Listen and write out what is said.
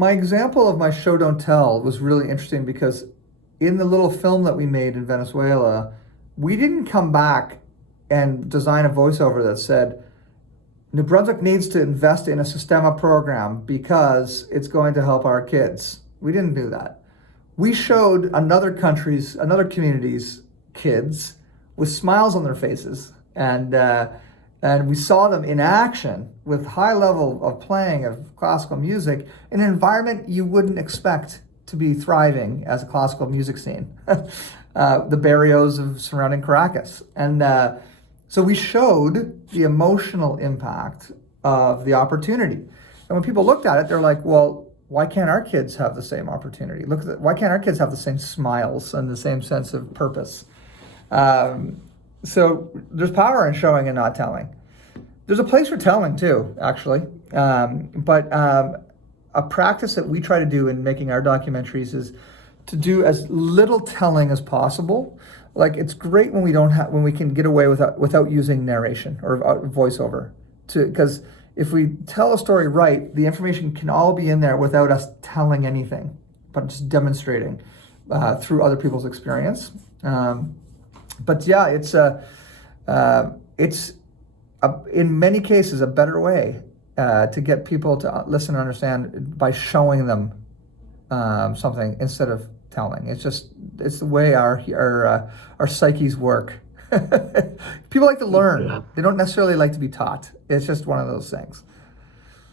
my example of my show don't tell was really interesting because in the little film that we made in Venezuela, we didn't come back and design a voiceover that said New Brunswick needs to invest in a Sistema program because it's going to help our kids. We didn't do that. We showed another community's kids with smiles on their faces, and we saw them in action with high level of playing of classical music in an environment you wouldn't expect to be thriving as a classical music scene, the barrios of surrounding Caracas. And so we showed the emotional impact of the opportunity. And when people looked at it, they're like, well, why can't our kids have the same opportunity? Why can't our kids have the same smiles and the same sense of purpose? So there's power in showing and not telling. There's a place for telling too, actually. But a practice that we try to do in making our documentaries is to do as little telling as possible. Like, it's great when when we can get away without using narration or voiceover, because if we tell a story right, the information can all be in there without us telling anything, but just demonstrating through other people's experience. But yeah, it's in many cases a better way to get people to listen and understand by showing them something instead of telling. It's the way our psyches work. People like to learn. Yeah. They don't necessarily like to be taught. It's just one of those things.